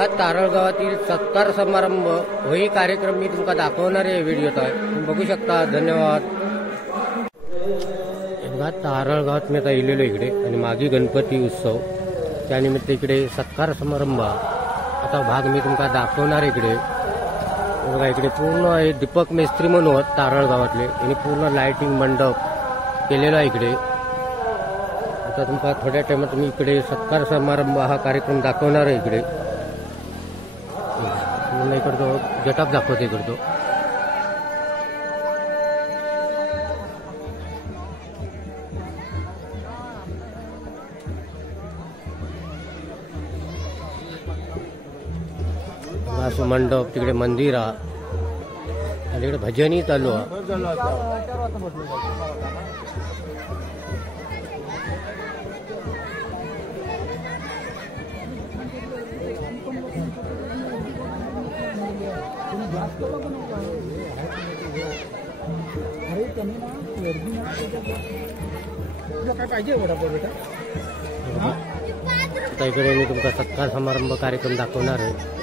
बघा तारळ गावातील सत्कार समारंभ होई कार्यक्रम मी तुमका दाखवणार आहे व्हिडिओत आहे तुम्ही बघू शकता। धन्यवाद। बघा तारळ गावात मी आता इलेलो इकडे आणि मागी गणपती उत्सव त्यानिमित्त इकडे सत्कार समारंभ आता भाग मी तुमका दाखवणार इकडे। बघा इकडे पूर्ण आहे दीपक मेस्त्री म्हणून तारळ गावातले आणि पूर्ण लाइटिंग मंडप केलेला आहे इकडे। आता तुमका थोड्या टाइमात मी इकडे सत्कार समारंभ हा कार्यक्रम दाखवणार आहे इकडे। इकडतो गेटअप दाखवतो इकडतो। असं मंडप तिकडे मंदिर आणि इकडे भजनी चालू आहे। आता इकडे मी तुमचा सत्कार समारंभ कार्यक्रम दाखवणार आहे।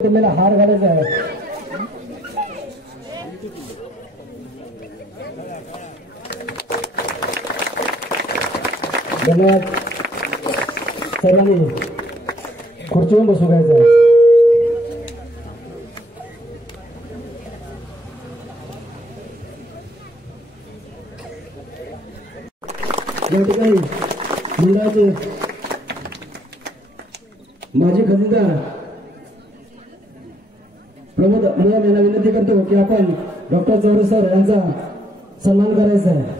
मला हार घालायचा आहे। धन्यवाद। सर्वांनी खुर्चीवर बसू घ्यायचं आहे। या ठिकाणी मंडळाचे माजी खजिनदार प्रमोद अमोल यांना विनंती करतो की आपण डॉक्टर चौरे सर यांचा सन्मान करायचा आहे।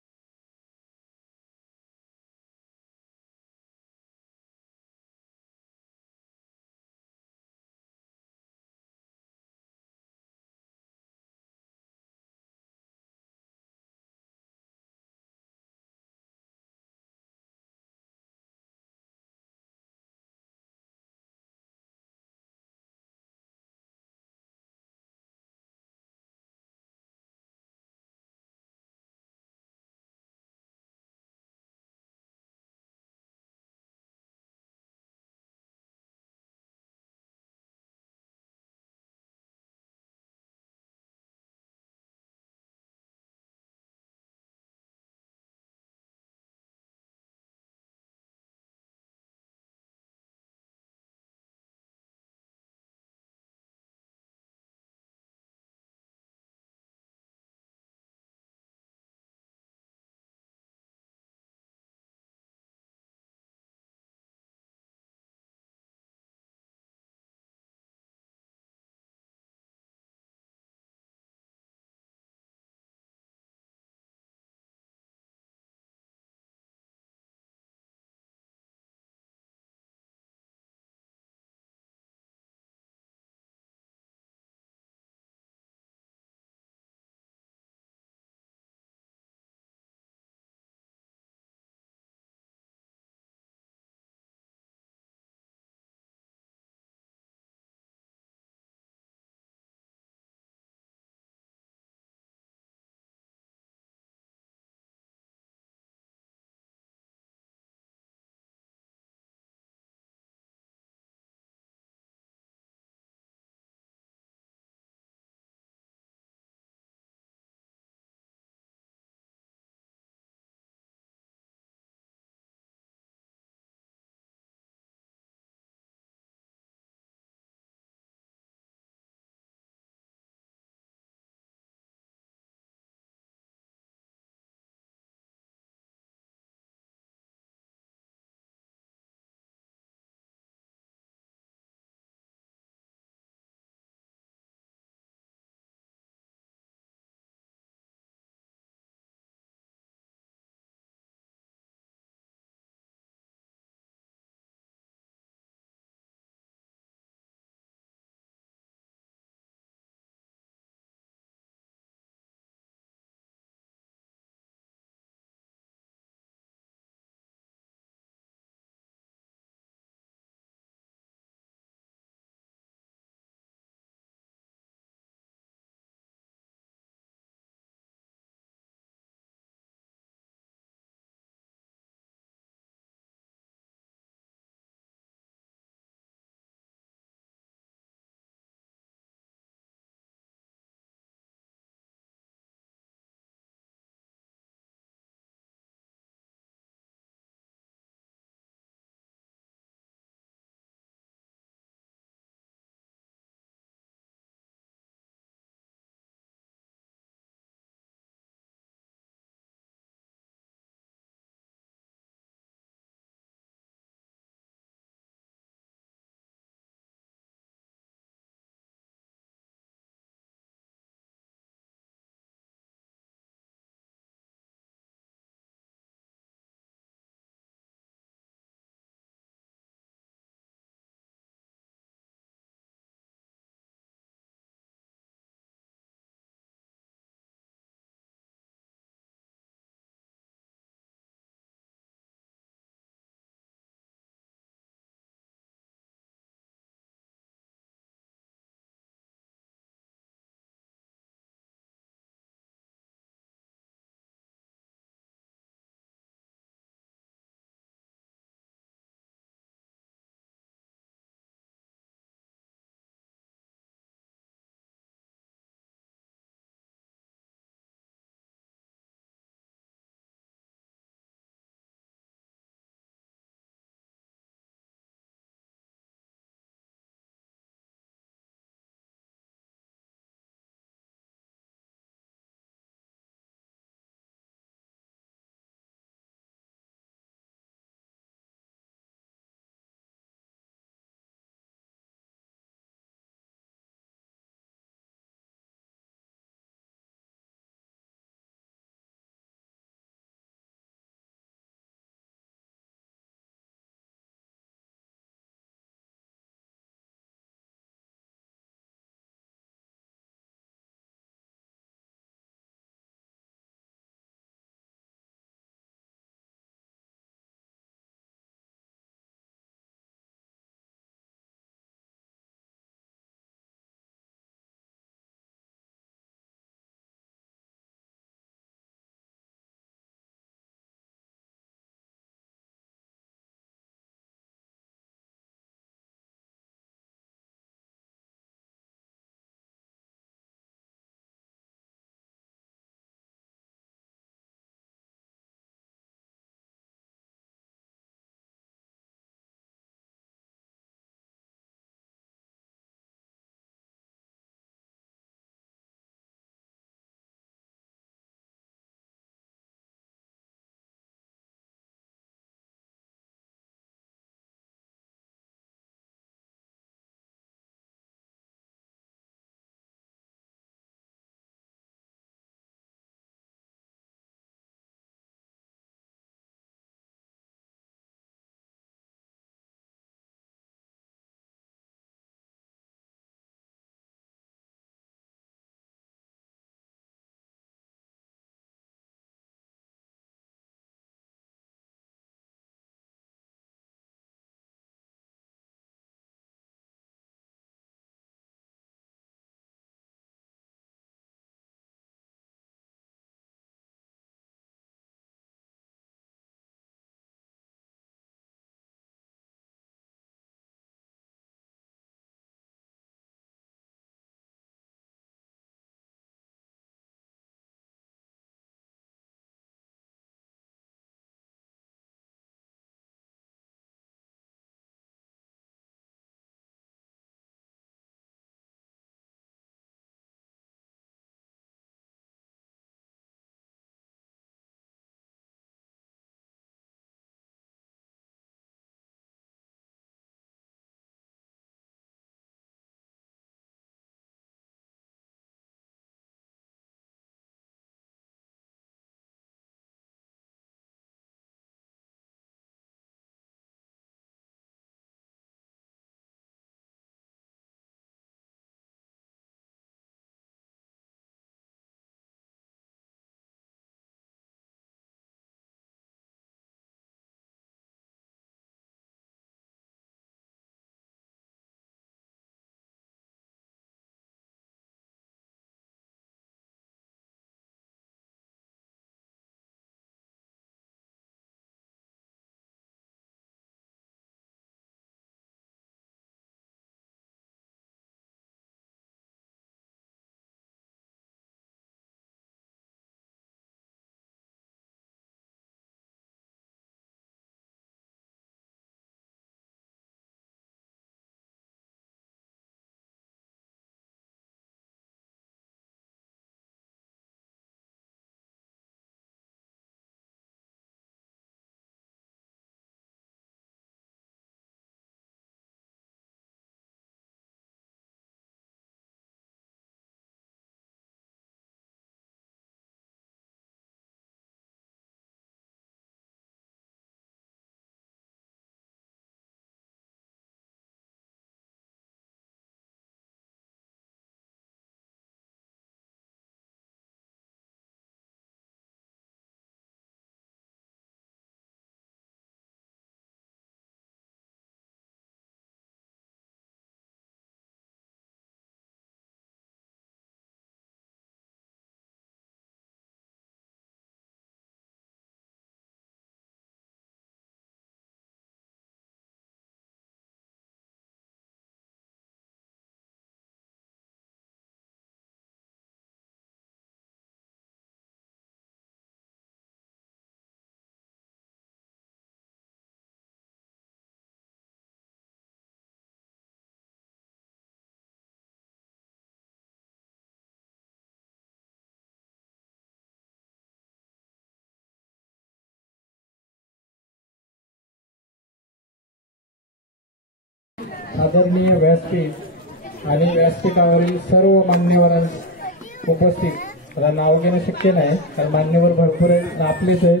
आदरणीय व्यासपीठ आणि व्यासपीठावरील सर्व मान्यवरांस उपस्थित आता नाव घेणं शक्य नाही कारण मान्यवर भरपूर आहेत, आपलेच आहेत.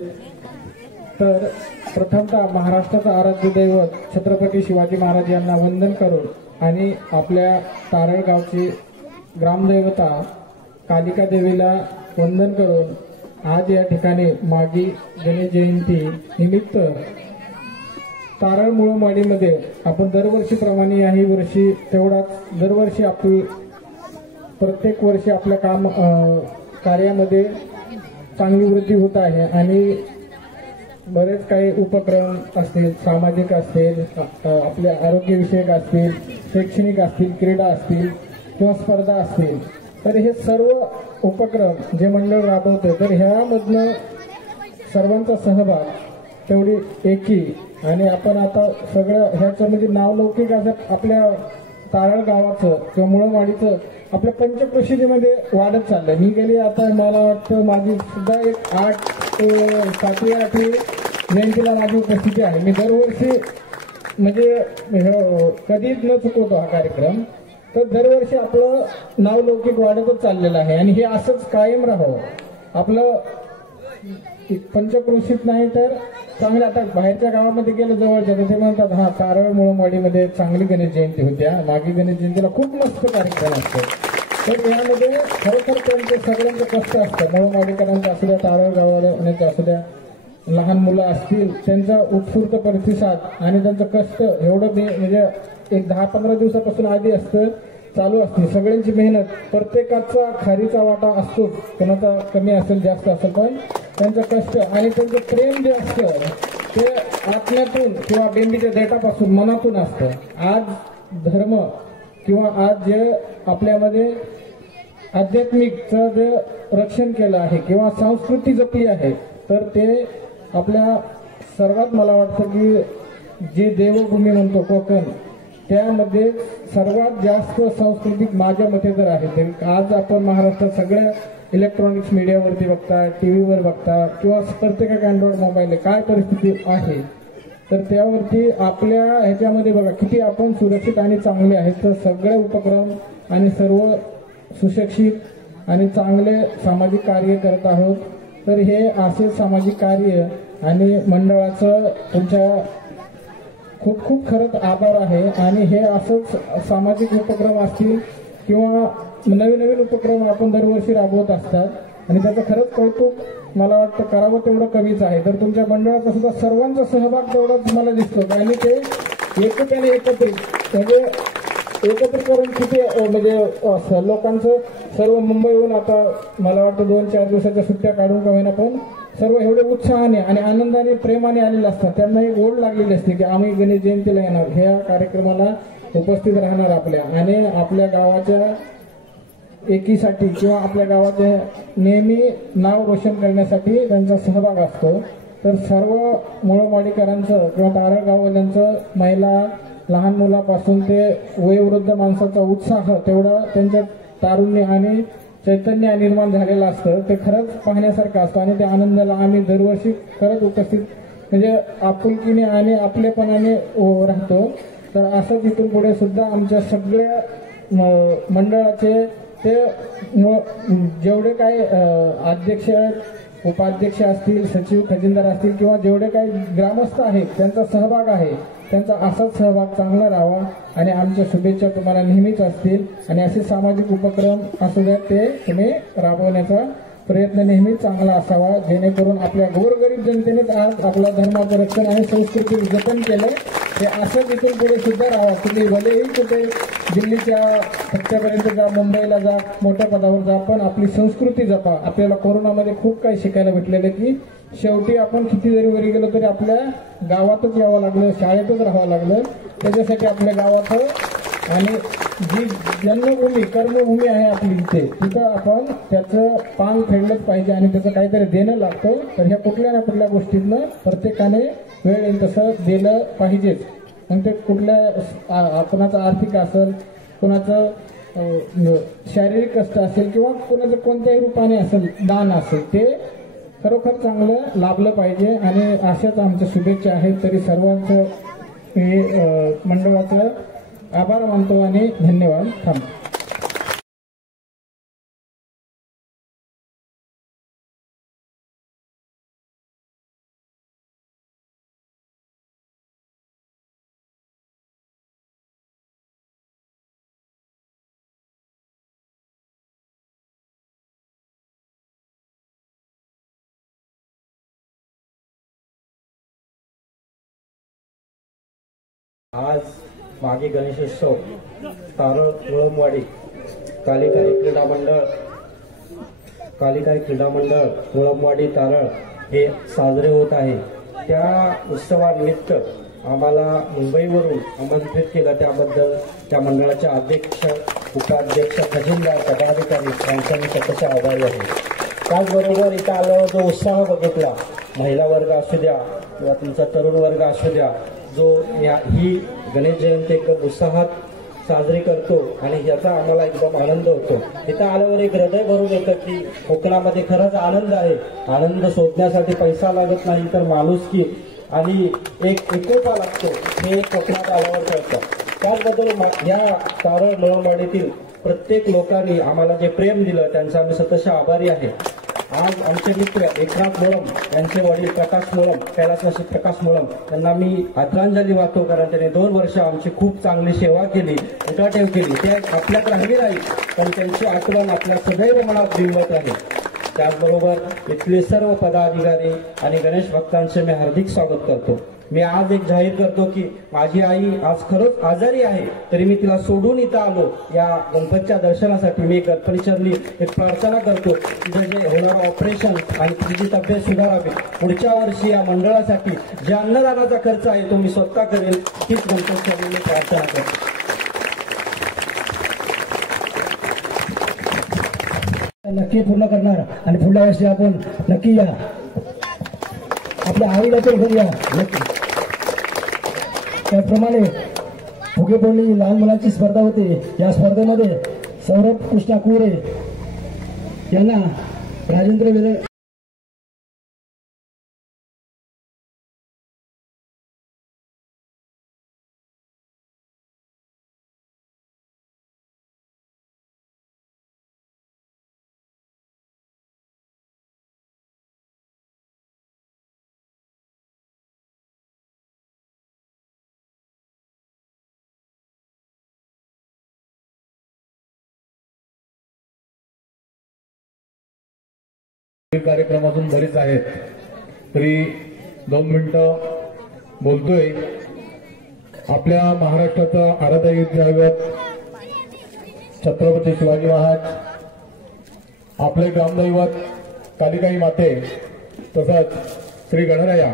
तर प्रथमतः महाराष्ट्राचं आराध्य दैवत छत्रपती शिवाजी महाराज यांना वंदन करून आणि आपल्या तारळगावची ग्रामदैवता कालिका देवीला वंदन करून आज या ठिकाणी मागी गणेश जयंती निमित्त तारळ मुळमाडीमध्ये आपण दरवर्षीप्रमाणे याही वर्षी तेवढाच दरवर्षी आपली प्रत्येक वर्षी आपल्या कार्यामध्ये चांगली वृद्धी होत आहे आणि बरेच काही उपक्रम असतील, सामाजिक असतील, आपल्या आरोग्यविषयक असतील, शैक्षणिक असतील, क्रीडा असतील किंवा स्पर्धा असतील. तर हे सर्व उपक्रम जे मंडळ राबवते तर ह्यामधनं सर्वांचा सहभाग तेवढी एकी आणि आपण आता सगळं ह्याचं म्हणजे नावलौकिक असं आपल्या तारळ गावाचं किंवा मुळमाडीचं आपल्या पंचक्रोशीमध्ये वाढत चाललंय. मी गेली आता मला वाटतं माझी सुद्धा एक 7वी-8वी जयंतीला माझी उपस्थिती आहे. मी दरवर्षी म्हणजे कधीच न चुकवतो हा कार्यक्रम. तर दरवर्षी आपलं नाव लौकिक वाढतच चाललेलं आहे आणि हे असंच कायम राहावं. आपलं पंचक्रोशीत नाही तर चांगलं आता बाहेरच्या गावामध्ये गेलं जवळच्या तर ते म्हणतात हा तारळ मुळमाडीमध्ये चांगली गणेश जयंती होत्या, मागे गणेश जयंतीला खूप मस्त कार्यक्रम असतो. तर यामध्ये खरोखर त्यांचे सगळ्यांचे कष्ट असतं. मुळमाडीकरांचं असू द्या, तारळ गावाला असू द्या, लहान मुलं असतील त्यांचा उत्स्फूर्त प्रतिसाद आणि त्यांचं कष्ट एवढं म्हणजे एक 10-15 दिवसापासून आधी असतं चालू असते. सगळ्यांची मेहनत, प्रत्येकाचा खारीचा वाटा असतोच, कोणाचा कमी असेल जास्त असेल, पण त्यांचं कष्ट आणि त्यांचं प्रेम जे असतं ते आत्म्यातून किंवा बेंबीच्या देठापासून मनातून असतं. आज धर्म किंवा आज जे आपल्यामध्ये आध्यात्मिकचं जे रक्षण केलं आहे किंवा संस्कृती जपली आहे तर ते आपल्या सर्वात मला वाटतं की जे देवभूमी म्हणतो कोकण त्यामध्ये सर्वात जास्त सांस्कृतिक माझ्या मते तर आहे. तर आज आपण महाराष्ट्रात सगळ्या इलेक्ट्रॉनिक्स मीडियावरती बघता, टीव्हीवर बघता किंवा प्रत्येकाकडे अँड्रॉइड मोबाईल काय परिस्थिती आहे तर त्यावरती आपल्या ह्याच्यामध्ये बघा किती आपण सुरक्षित आणि चांगले आहेत. तर सगळे उपक्रम आणि सर्व सुशिक्षित आणि चांगले सामाजिक कार्य करत आहोत. तर हे असे सामाजिक कार्य आणि मंडळाचं तुमच्या खूप खूप खरंच आभार आहे. आणि हे असंच सामाजिक उपक्रम असतील किंवा नवीन नवीन उपक्रम आपण दरवर्षी राबवत असतात आणि त्याचं खरंच कौतुक मला वाटतं करावं तेवढं कमीच आहे. तर तुमच्या मंडळाचा सुद्धा सर्वांचा सहभाग तेवढाच मला दिसतो आणि ते एकत्रित म्हणजे एकत्र करून किती म्हणजे लोकांचं सर्व मुंबईहून आता मला वाटतं 2-4 दिवसाच्या सुट्ट्या काढून का होईना पण सर्व एवढे उत्साहाने आणि आनंदाने प्रेमाने आलेले असतात. त्यांना एक ओढ लागलेली असते की आम्ही गणेश जयंतीला येणार, ह्या कार्यक्रमाला उपस्थित राहणार आपल्या आणि आपल्या गावाच्या एकीसाठी किंवा आपल्या गावाचे नेहमी नाव रोशन करण्यासाठी त्यांचा सहभाग असतो. तर सर्व मुळमाडीकरांचं किंवा तारळ गाववाल्यांचं महिला लहान मुलापासून ते वयोवृद्ध माणसाचा उत्साह तेवढा त्यांच्या तारुण्य आणि चैतन्य निर्माण झालेलं असतं. ते खरंच पाहण्यासारखं असतं आणि त्या आनंदाला आम्ही दरवर्षी खरंच उपस्थित म्हणजे आपुलकीने आणि आपलेपणाने राहतो. तर असंच इथून पुढे सुद्धा आमच्या सगळ्या मंडळाचे ते जेवढे काही अध्यक्ष उपाध्यक्ष असतील, सचिव खजिनदार असतील किंवा जेवढे काही ग्रामस्थ आहेत त्यांचा सहभाग आहे, त्यांचा असाच सहभाग चांगला राहावा आणि आमच्या शुभेच्छा तुम्हाला नेहमीच असतील. आणि असे सामाजिक उपक्रम असू द्यात ते तुम्ही राबवण्याचा प्रयत्न नेहमी चांगला असावा जेणेकरून आपल्या गोरगरीब जनतेनेच आज आपला धर्माचं रक्षण आणि संस्कृती जतन केलंय. ते असं इथून पुढे सुद्धा राहा. तुम्ही भलेही कुठे दिल्लीच्या पक्षापर्यंत जा, मुंबईला जा, मोठ्या पदावर जा, पण आपली संस्कृती जपा. आपल्याला कोरोनामध्ये खूप काही शिकायला भेटलेलं की शेवटी आपण किती जरी वरी गेलो तरी आपल्या गावातच यावं लागलं, शाळेतच राहावं लागलं. त्याच्यासाठी आपल्या गावाचं आणि जी जन्मभूमी कर्मभूमी आहे आपली इथे तिथं आपण त्याचं पान फेडलंच पाहिजे आणि त्याचं काहीतरी देणं लागतं. तर ह्या कुठल्या ना कुठल्या गोष्टींना प्रत्येकाने वेळ येईल तसं दिलं पाहिजेच. मग ते कुठल्या कोणाचं आर्थिक असेल, कोणाचं शारीरिक कष्ट असेल किंवा कोणाचं कोणत्याही रूपाने असेल, दान असेल, ते खरोखर चांगलं लाभलं पाहिजे. आणि अशाच आमच्या शुभेच्छा आहेत. तरी सर्वांचं हे मंडळाचं आभार मानतो आणि धन्यवाद. थांबतो. आज मागे गणेशोत्सव तारळ मुळमवाडी कालिकाई क्रीडा मंडळ मुळमवाडी तारळ हे साजरे होत आहे. त्या उत्सवानिमित्त आम्हाला मुंबईवरून आमंत्रित केलं, त्याबद्दल त्या मंडळाचे अध्यक्ष, उपाध्यक्ष, खजिनदार, पदाधिकारी यांचा मी स्वतःचे आभारी आहे. त्याचबरोबर इथं आल्यावर जो उत्साह बघितला, महिला वर्ग असू द्या किंवा तुमचा तरुण वर्ग असू द्या, जो ही गणेश जयंती एकदम उत्साहात साजरी करतो आणि याचा आम्हाला एकदम आनंद होतो. इथं आल्यावर एक हृदय भरून येतं की कोकणामध्ये खरंच आनंद आहे. आनंद शोधण्यासाठी पैसा लागत नाही, तर माणुसकी आणि एक एकोपा लागतो, हे कोकणात आल्यावर कळतं. त्याचबद्दल या तारळ मुळमवाडीतील प्रत्येक लोकांनी आम्हाला जे प्रेम दिलं त्यांचा आम्ही सतत आभारी आहे. आज आमचे मित्र एकनाथ मोळम यांचे वडील प्रकाश मोळम, कैलासवासी प्रकाश मोळम यांना मी आदरांजली वाहतो, कारण त्यांनी 2 वर्ष आमची खूप चांगली सेवा केली, उठाठेव केली. ते आपल्यात राहिली नाही, पण त्यांची आठवण आपल्या सदैव मनात बिंबत राहील. त्याचबरोबर इथले सर्व पदाधिकारी आणि गणेश भक्तांचे मी हार्दिक स्वागत करतो. मी आज एक जाहीर करतो की माझी आई आज खरंच आजारी आहे, तरी मी तिला सोडून इथं आलो या गणपतीच्या दर्शनासाठी. मी गणपतीचरणी एक प्रार्थना करतो, तिचं जे होणारं ऑपरेशन आणि तिची तब्येत सुधारावी. पुढच्या वर्षी या मंडळासाठी जे अन्नदानाचा खर्च आहे तो मी स्वतः करेल, तीच गणपतीचरणी मी प्रार्थना करतो. नक्की पूर्ण करणार आणि पुढल्या वर्षी आपण नक्की या, आपल्या आईला तर घेऊया नक्की. त्याचप्रमाणे फुगेपोळी लहान मुलांची स्पर्धा होती. या स्पर्धेमध्ये सौरभ कृष्णा कुरे यांना राजेंद्र वेरे कार्यक्रमातून बरेच आहेत, तरी 2 मिनिटं बोलतोय. आपल्या महाराष्ट्राचं आराध्य दैवत छत्रपती शिवाजी महाराज, आपले ग्रामदैवत कालिकाई माते, तसंच श्री गणराया,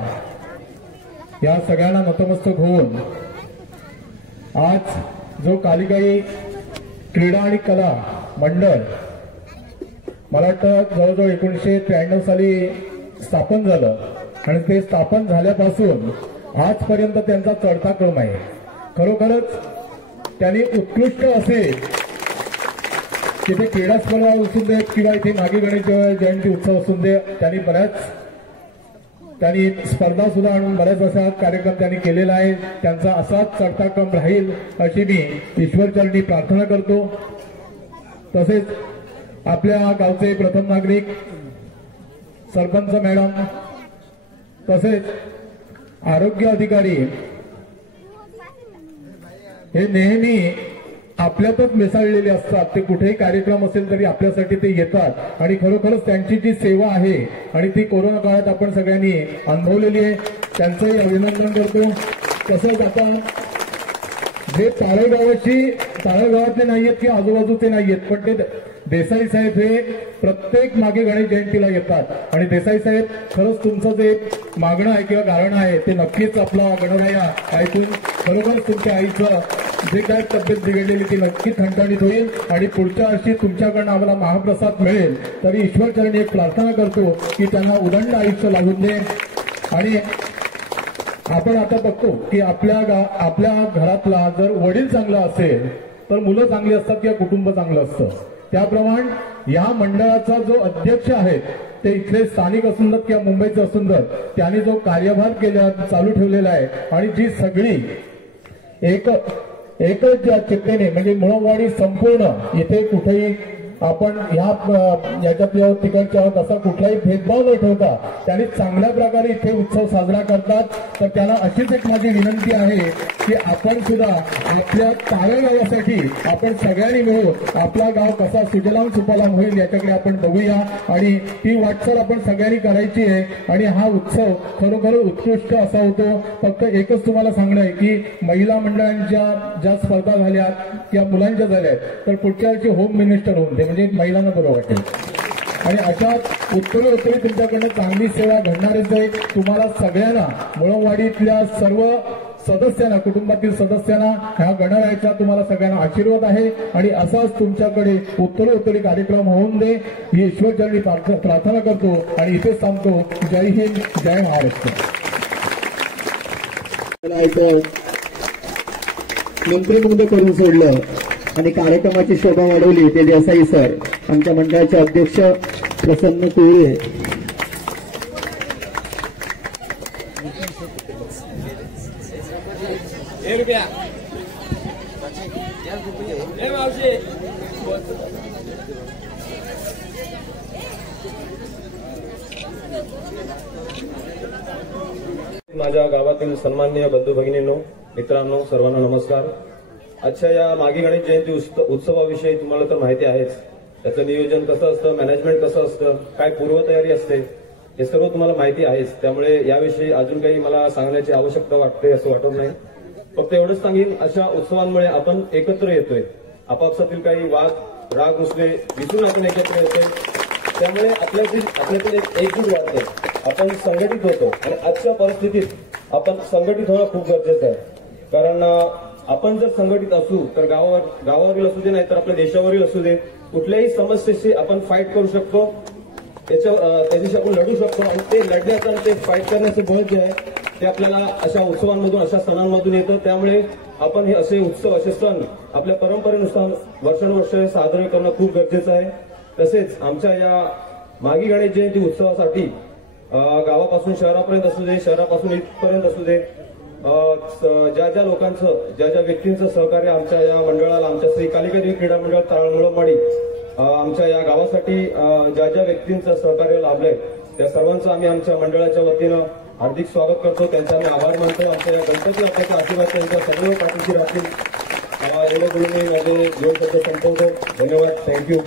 या सगळ्यांना नतमस्तक होऊन आज जो कालिकाई क्रीडा आणि कला मंडळ मला वाटतं जवळजवळ 1993 साली स्थापन झालं आणि ते स्थापन झाल्यापासून आजपर्यंत त्यांचा चढता क्रम आहे. खरोखरच त्यांनी उत्कृष्ट असे तिथे क्रीडा स्पर्धा असून देत किंवा इथे मागे गणेश जयंती उत्सव असून दे, त्यांनी स्पर्धा सुद्धा आणून बऱ्याच असा कार्यक्रम त्यांनी केलेला आहे. त्यांचा असाच चढता क्रम राहील अशी मी ईश्वरचरणी प्रार्थना करतो. तसेच आपल्या गावचे प्रथम नागरिक सरपंच मॅडम, तसेच आरोग्य अधिकारी हे नेहमी आपल्यातच मिसळलेले असतात. ते कुठेही कार्यक्रम असेल तरी आपल्यासाठी ते येतात आणि खरोखरच त्यांची जी सेवा आहे आणि ती कोरोना काळात आपण सगळ्यांनी अनुभवलेली आहे, त्यांचंही अभिनंदन करतो. तसंच आपण जे ताळेगावातले नाहीयेत किंवा आजूबाजूचे नाहीयेत, पण ते देसाई साहेब हे प्रत्येक मागे गणेश जयंतीला येतात आणि देसाई साहेब खरंच तुमचं जे मागणं आहे किंवा गाणं आहे ते नक्कीच आपला गणराया ऐकून खरोखर तुमच्या आईचं जे काय तब्येत बिघडलेली ती नक्की ठणठणीत होईल आणि पुढच्या वर्षी तुमच्याकडनं आम्हाला महाप्रसाद मिळेल. तरी ईश्वरचरणी एक प्रार्थना करतो की त्यांना उदंड आयुष्य लागून दे. आणि आपण आता बघतो की आपल्या घरातला जर वडील चांगला असेल तर मुलं चांगली असतात किंवा कुटुंब चांगलं असतं. त्याप्रमाणे या मंडळाचा जो अध्यक्ष आहे ते इथले स्थानिक असून देत किंवा मुंबईचे असून देत, त्यांनी जो कार्यभार चालू ठेवलेला आहे आणि जी सगळी एक एकच चित्तेने म्हणजे मुळमवाडी संपूर्ण इथे कुठेही आपण याच्यात तिकडच्या असा कुठलाही भेदभाव न ठेवता त्यांनी चांगल्या प्रकारे इथे उत्सव साजरा करतात. तर त्यांना अशीच एक माझी विनंती आहे की आपण सुद्धा आपल्या तारळ गावासाठी आपण सगळ्यांनी मिळून आपला गाव कसा सुजलाम सुफलाम होईल याच्याकडे आपण बघूया आणि ती वाटचाल आपण सगळ्यांनी करायची आहे. आणि हा उत्सव खरोखर उत्कृष्ट असा होतो. फक्त एकच तुम्हाला सांगणं आहे की महिला मंडळांच्या ज्या स्पर्धा झाल्या किंवा मुलांच्या झाल्या तर पुढच्या वर्षी होम मिनिस्टर होऊन म्हणजे महिलांना बरं वाटेल. आणि अशा उत्तरोत्तरी तुमच्याकडनं चांगली सेवा घडणारच आहे. तुम्हाला सगळ्यांना मुळमवाडीतल्या सर्व सदस्यांना कुटुंबातील सदस्यांना ह्या गणरायाचा तुम्हाला सगळ्यांना आशीर्वाद आहे आणि असाच तुमच्याकडे उत्तरोत्तरी कार्यक्रम होऊन दे ही ईश्वरचरणी प्रार्थना करतो आणि इथेच थांबतो. जय हिंद, जय महाराष्ट्र. मंत्रिमंडळ करून सोडलं आणि कार्यक्रमाची शोभा वाढवली ते देसाई सर, आमच्या मंडळाचे अध्यक्ष प्रसन्न कुळे. माझ्या गावातील सन्माननीय बंधू भगिनींनो, मित्रांनो, सर्वांना नमस्कार. आजच्या या मागी गणेश जयंती उत्सवाविषयी तुम्हाला तर माहिती आहेच. त्याचं नियोजन कसं असतं, मॅनेजमेंट कसं असतं, काय पूर्वतयारी असते हे सर्व तुम्हाला माहिती आहेच. त्यामुळे याविषयी अजून काही मला सांगण्याची आवश्यकता वाटते असं वाटत नाही. फक्त एवढंच सांगेन, अशा उत्सवांमुळे आपण एकत्र येतोय. आपापसातील काही वाद राग उसले विसरून आपण एकत्र येतोय. त्यामुळे आपल्यातील एकजूट वाढते, आपण संघटित होतो. आणि आजच्या परिस्थितीत आपण संघटित होणं खूप गरजेचं आहे. कारण आपण जर संघटित असू तर गावावरील असू दे नाही तर आपल्या देशावरील असू दे कुठल्याही समस्येशी आपण फाईट करू शकतो, त्याच्याशी आपण लढू शकतो. आणि ते लढण्याचं आणि ते फाईट करण्याचं बळ जे आहे ते आपल्याला अशा उत्सवांमधून अशा सणांमधून येतं. त्यामुळे आपण हे असे उत्सव असे सण आपल्या परंपरेनुसार वर्षानुवर्ष साजरे करणं खूप गरजेचं आहे. तसेच आमच्या या मागी गणेश जयंती उत्सवासाठी गावापासून शहरापर्यंत असू दे, शहरापासून इथपर्यंत असू दे, ज्या ज्या लोकांचं ज्या ज्या व्यक्तींचं सहकार्य आमच्या या मंडळाला, आमच्या श्री कालिका देवी क्रीडा मंडळ तारळ मुळमवाडी आमच्या या गावासाठी ज्या ज्या व्यक्तींचं सहकार्य लाभलंय त्या सर्वांचं आम्ही आमच्या मंडळाच्या वतीनं हार्दिक स्वागत करतो. त्यांचा आम्ही आभार मानतो. आमच्या या गणपती आपल्याचा आशीर्वाद त्यांच्या सर्व पाठीशी राहतील. एवढं बोलून मी माझे 2 शब्द संपवतो. धन्यवाद. थँक्यू.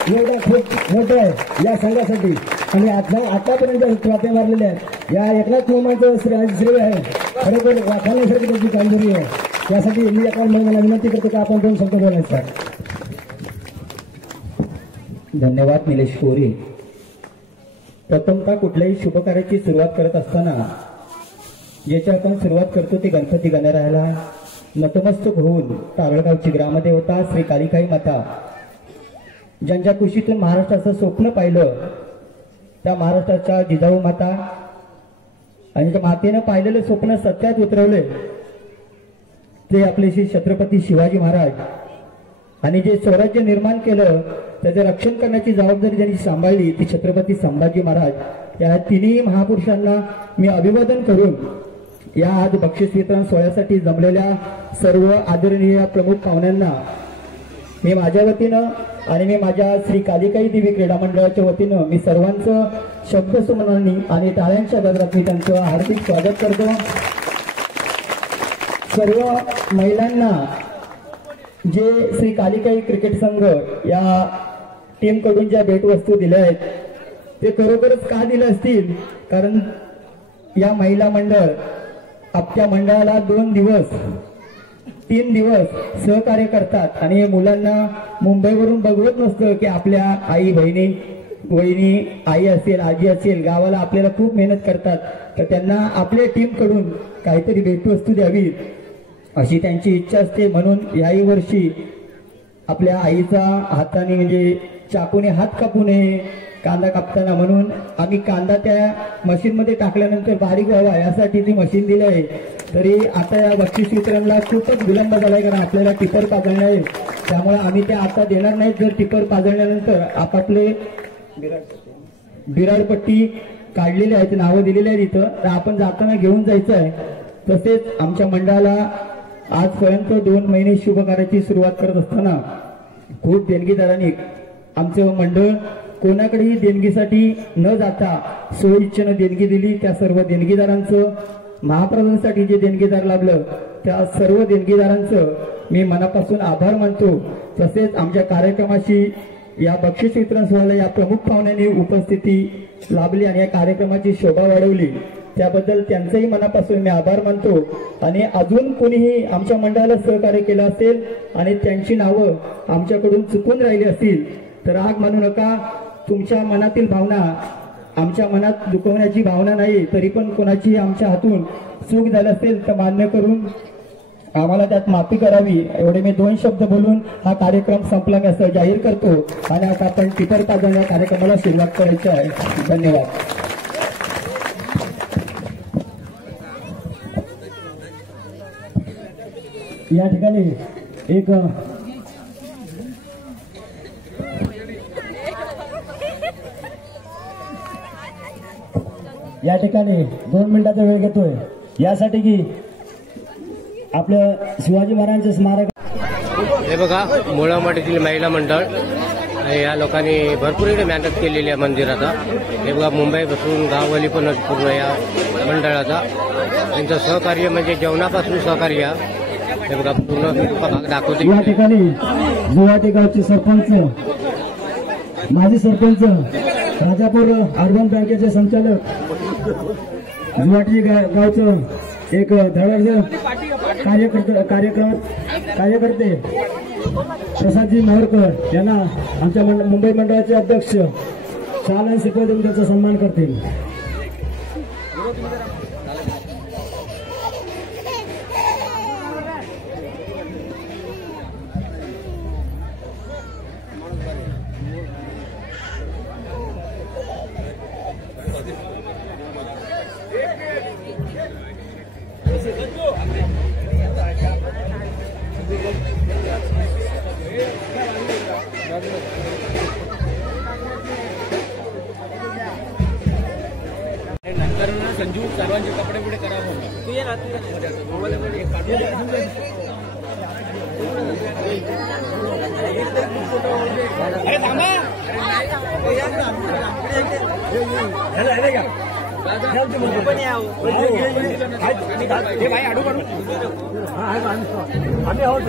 योगदान खूप मोठं आहे या संघासाठी आणि आतापर्यंत प्रार्थना मारलेल्या आहेत. या एकनाथ मोमांचं श्रेय आहे. खरोखर वाखाणण्यासारखी त्यांची कामगिरी आहे. यासाठी मी एका मला विनंती करतो की आपण 2 शब्द बोलायचा. धन्यवाद निलेश कोरे. प्रथमतः कुठल्याही शुभकार्याची सुरुवात करत असताना ज्याची आपण सुरुवात करतो ते गणपती गणरायाला नतमस्तक होऊन तारळगावची ग्रामदेवता श्री कालिकाई माता ज्यांच्या कुशीतून महाराष्ट्राचं स्वप्न पाहिलं, त्या महाराष्ट्राच्या जिजाऊ माता आणि त्या मातेनं पाहिलेलं स्वप्न सत्यात उतरवले ते आपले श्री छत्रपती शिवाजी महाराज, आणि जे स्वराज्य निर्माण केलं त्याचे रक्षण करण्याची जबाबदारी ज्यांनी सांभाळली ती छत्रपती संभाजी महाराज। या तिन्ही महापुरुषांना मी अभिवादन करून या आज बक्षीस वितरण सोहळ्यासाठी जमलेल्या सर्व आदरणीय प्रमुख पाहुण्यांना मी माझ्या वतीनं आणि मी माझ्या श्री कालिकाई देवी क्रीडा मंडळाच्या वतीनं मी सर्वांचं शब्दसुमनांनी आणि टाळ्यांच्या गजरात मी त्यांचं हार्दिक स्वागत करतो। सर्व महिलांना जे श्री कालिकाई क्रिकेट संघ या टीम कडून ज्या भेटवस्तू दिल्या आहेत ते खरोखरच का दिल्या असतील, कारण या महिला मंडळ आपल्या मंडळाला 3 दिवस सहकार्य करतात आणि हे मुलांना मुंबईवरून बघवत नसतं की आपल्या आई वहिनी आई असेल आजी असेल गावाला आपल्याला खूप मेहनत करतात, तर त्यांना आपल्या टीम कडून काहीतरी भेटवस्तू द्यावी अशी त्यांची इच्छा असते। म्हणून याही वर्षी आपल्या आईचा हाताने म्हणजे चाकूने हात कापू नये कांदा कापताना, म्हणून आम्ही कांदा त्या मशीनमध्ये टाकल्यानंतर बारीक व्हावा यासाठी ती मशीन दिली आहे। तरी आता या बक्षीस वितरणला खूपच विलंब झालाय, कारण आपल्याला टिपर पाजळणे आहे, त्यामुळे आम्ही त्या आता देणार नाही। जर टिपर पाजळल्यानंतर आपापले बिराडपट्टी काढलेली आहेत, नावं दिलेली आहेत इथं, तर आपण जाताना घेऊन जायचं आहे। तसेच आमच्या मंडळाला आजपर्यंत 2 महिने शुभ कार्याची सुरुवात करत असताना खूप देणगीदारांनी आमचं मंडळ कोणाकडेही देणगीसाठी न जाता स्वइच्छेनं देणगी दिली। त्या सर्व देणगीदारांचं, महाप्रसादासाठी जे देणगीदार लाभलं त्या सर्व देणगीदारांचं मी मनापासून आभार मानतो। तसेच आमच्या कार्यक्रमाशी या बक्षीस वितरण सोहळ्याला या प्रमुख पाहुण्यांनी उपस्थिती लाभली आणि या कार्यक्रमाची शोभा वाढवली, त्याबद्दल त्यांचंही मनापासून मी आभार मानतो। आणि अजून कोणीही आमच्या मंडळाला सहकार्य केलं असेल आणि त्यांची नावं आमच्याकडून चुकून राहिली असतील तर राग मानू नका। तुमच्या मनातील भावना आमच्या मनात दुखवण्याची भावना नाही, तरी पण कोणाची आमच्या हातून चूक झाली असेल तर मान्य करून आम्हाला त्यात माफी करावी। एवढे मी 2 शब्द बोलून हा कार्यक्रम संपला मी असं जाहीर करतो आणि आता आपण टिपर पाजवण्या कार्यक्रमाला सुरुवात करायची आहे। धन्यवाद। या ठिकाणी एक या ठिकाणी 2 मिनिटाचा वेळ घेतोय यासाठी की आपल्या शिवाजी महाराजांचे स्मारक। हे बघा मुळामाडीतील महिला मंडळ, या लोकांनी भरपूर इकडे मेहनत केलेली आहे मंदिराचा। हे बघा मुंबईपासून गाववाली पण पूर्ण या मंडळाचा त्यांचं सहकार्य म्हणजे जेवणापासून सहकार्य। हे बघा पूर्ण भाग दाखवते। या ठिकाणी जुवाटी गावचे सरपंच, माजी सरपंच, राजापूर अर्बन बँकेचे संचालक, जुवाटी गावचं एक धडाडीचे कार्यकर्ते प्रसादजी मोहरकर यांना आमच्या मुंबई मंडळाचे अध्यक्ष शालन शिकवून त्याचा सन्मान करतील। संजू सर्वांचे कपडे पुढे करावं तू ये ना भाई आडू आम्ही आहोत।